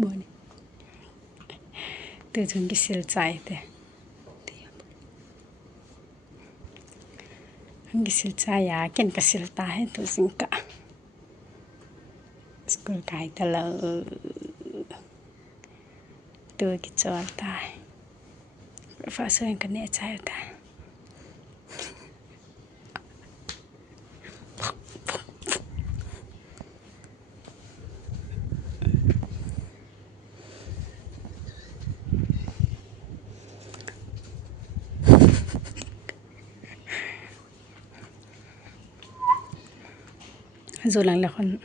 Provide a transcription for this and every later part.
buồn từ chúng cái siêu chạy thế cái siêu chạy à cái siêu chạy tu sinh cả school cái ta là từ cái chỗ ta phát sinh cái này chạy ta rồi là con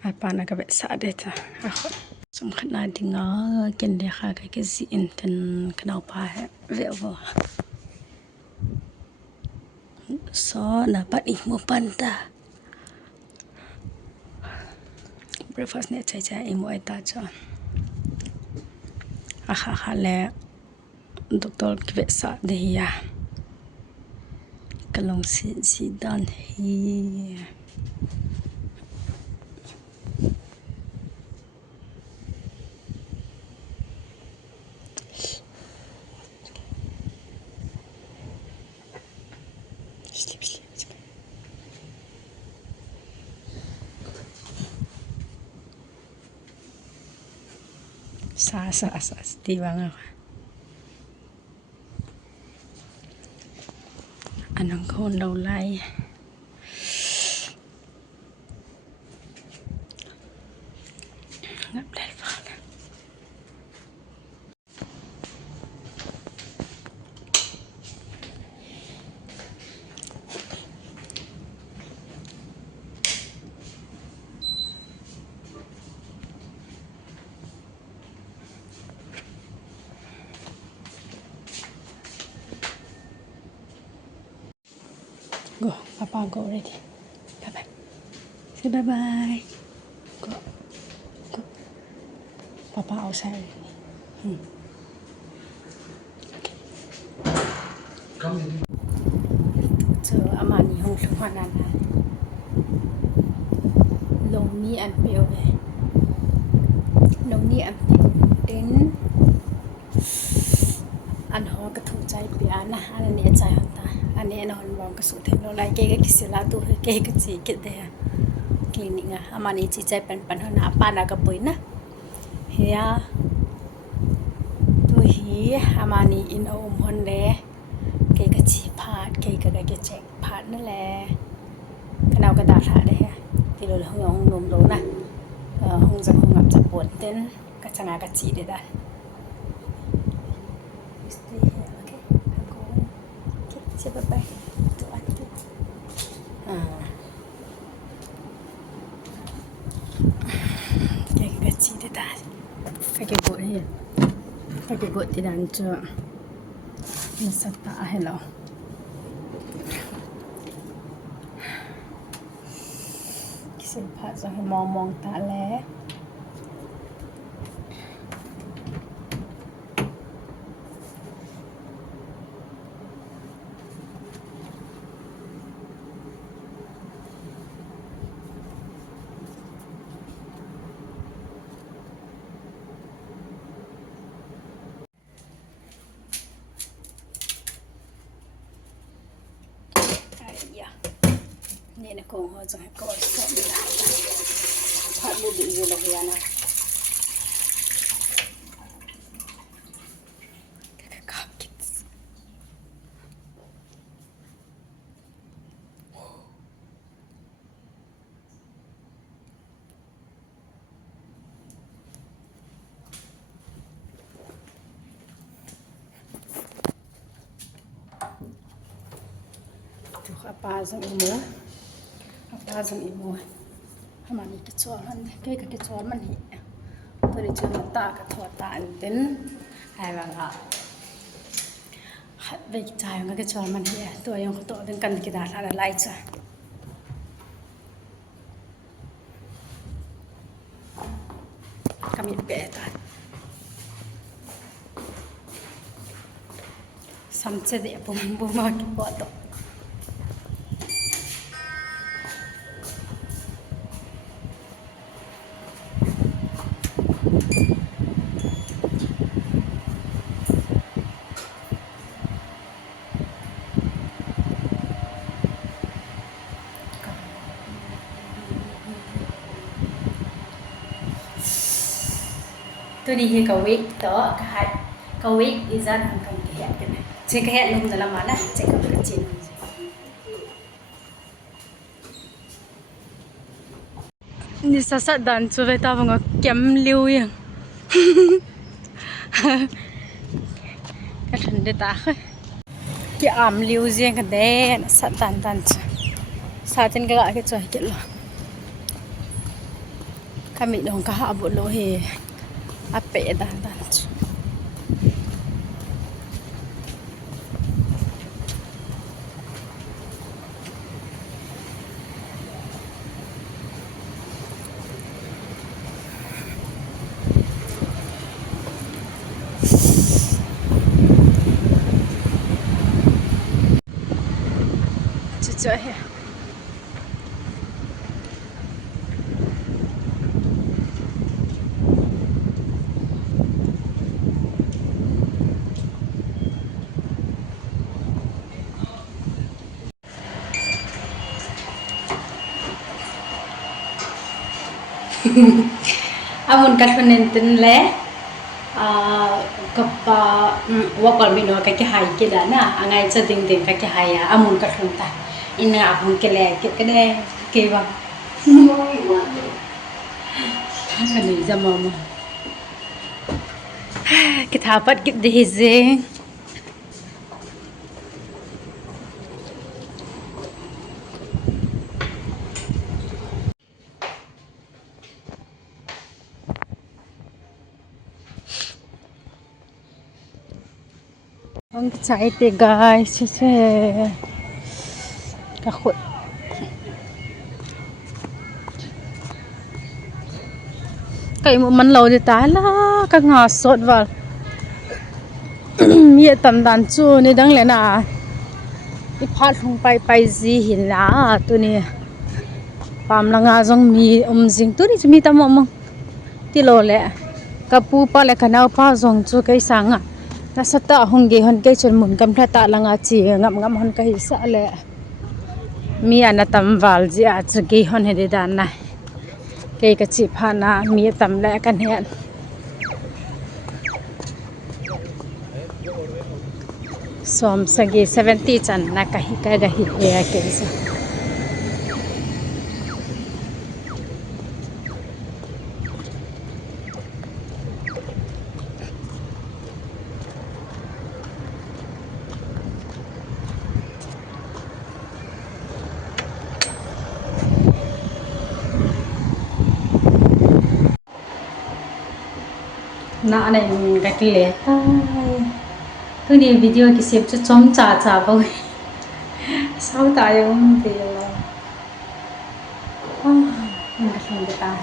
apa nak kabet sade ta aku sumkhana dinga ken de kha cái gì ten kanau pa ve wo so dapat ilmu panta breakfast ne chai chai ilmu eta cho akha le doktor kabet sade ya kalong si dan hi sa di bang anong kon lâu lai ngập lên vào go papa go ready bye bye say bye bye go papa outside come in so amani hong lumanan long ni an peo ve long ni an đến anh họ cái thủ trái bia na anh này trái hơn ta anh này nó còn cái số tiền nó lại cái xí lá tu cái gì cái đấy cái này à mà này chỉ trái pan hơn à pan là cái bưởi na hia tu hi mà này in ôm hơn đấy cái chỉ phạt cái check phạtนั่นแหละcái nào cái đạt hạ đấy thì rồi hông nôm đâu na hôngจะhông ngậpจะปวดเต้นก็จะงากะจีได้ได้Siapa baik tu ada cái kecil dia dah kaki buat ni kaki buat tidak hancur masa tak hello kisah pak jangan mong tak lehนี่นะคงเขาจะให้ก่อนสอนได้ผัดบุบีอยู่โรงเรียนนะapa sang imu apa sang imu hamani ke chol han ke ke chol man hi to ri chu ta ka tho ta an tin hai ba ga hat ve chai nga ke chol man hi to yong to den kan ki da la lai cha kami pe ta samche de bum ma ki po to tôi đi hi cầu vít đó cái cầu vít đi ra hàng cầm cái hẹn cái này trên cái hẹn luôn là làm này trên cái chín đi sát sát đàn cho về tao bằng kiếm lưu yên cái thằng để ta khơi cái ẩm lưu riêng cái đấy sát đàn sát trên cái gọi cái trời cái lo cái mình đồng cả họ bộ lỗ thì áp bệ đàn chơi amun kathonen tin le kapa wakal bino ka ke hai ke da na angai cha ding ding ka ke hai amun kathon ta ina apun ke le ke de ke ba ka ni jama ma ke thapat ke de je ang excited guys che ka khot cái một món lẩu thì tá là các ngà sốt vào mía tầm đàn chu này đang lên à ít phát không bay gì hiện lá tụi này pam là ngà giống mì dính tụi này chỉ mì tầm mông tí lô lẹ kapu pa lẹ canal pa giống chu cái sáng à ta sát ta hong ghê hon cái chân mùng cầm thắt ta là ngà chỉ ngậm ngậm hon cái sợ lẹ mì ăn tầm vào gì à chu ghê hon hệ đàn này cái chỉ pha na mía tầm lẹ căn hẹn som sagi 70 chan na kahi ka gahi ya kaisa na này cái lệ tôi đi video cái xếp cho chom chả bao sao tại không thì là mình không được ta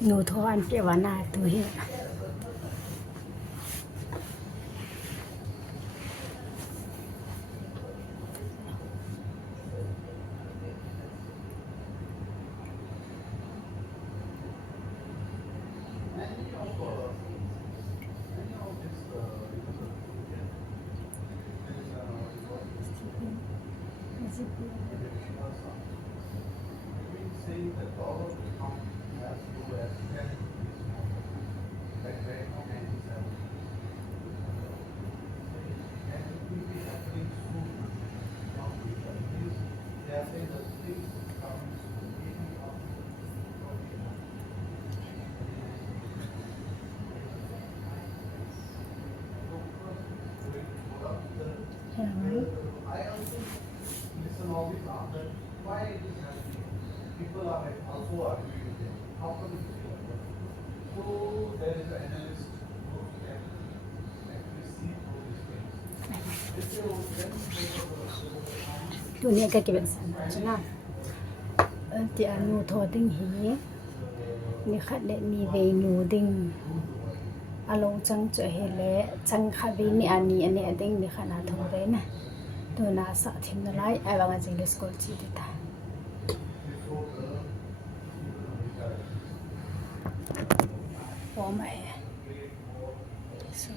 nụ thô ăn cái ván này tôi hiện dunia ka kiben sana ti anu tho ding hi ni khat de ni ve nu ding alo chang che hele chang kha ve ni ani ane ading ni khana tho re na to na sa thim na lai ai bang jing school chi ti ta o mai so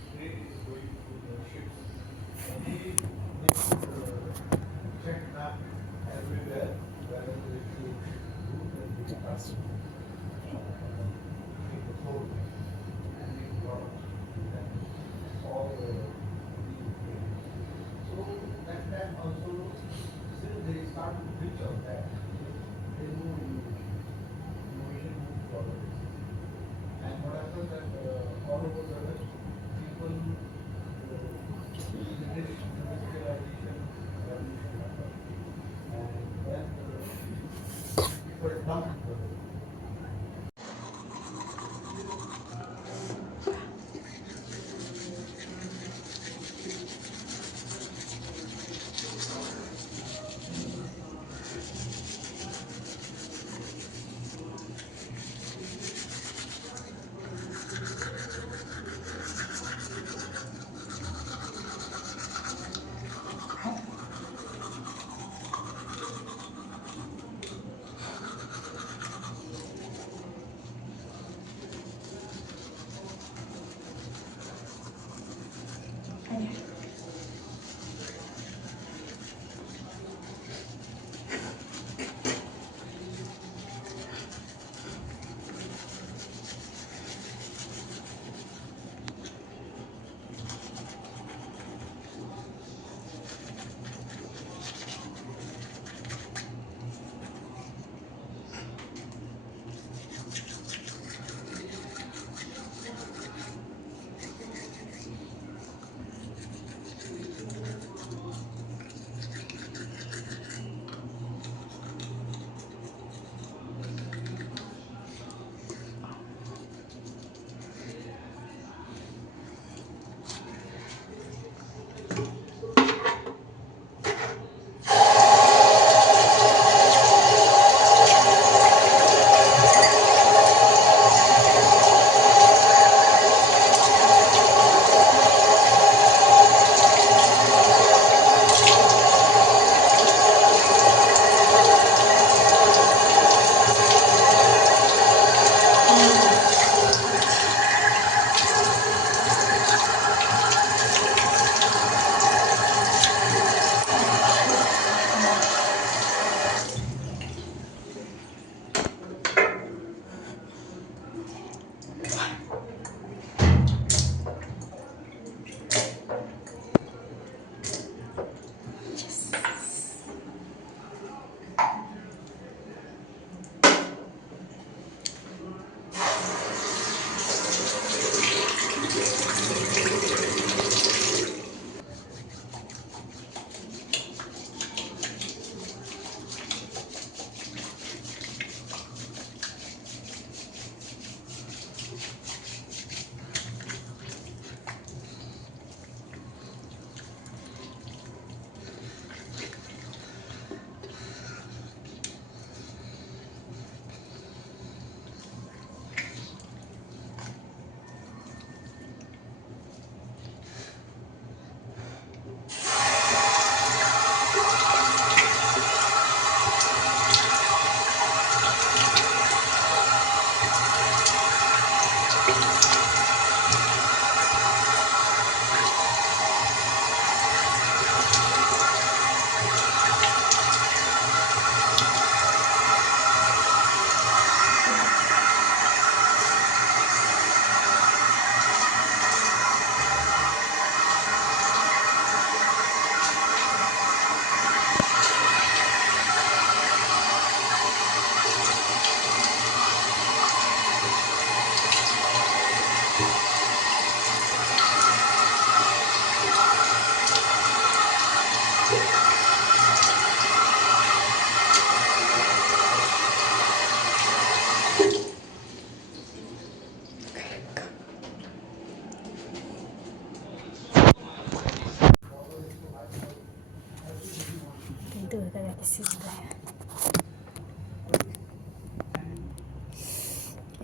tu ka kisin da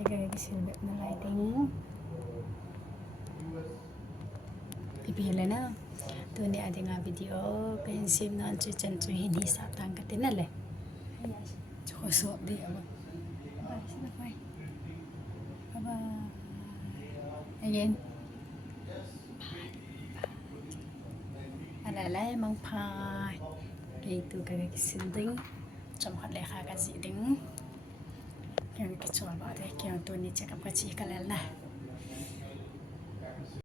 kay kisin bet na lighting ipihila na tu ni ada nga video pensim nan chu chan chu hin hi sa tang ka tinale cho so di aba bye sila bye bye again alel mang phai cái tu cái xin tính trong hạt lệ khai cái gì tính cái chọn bảo thế kiểu tôi đi check up cái gì cái này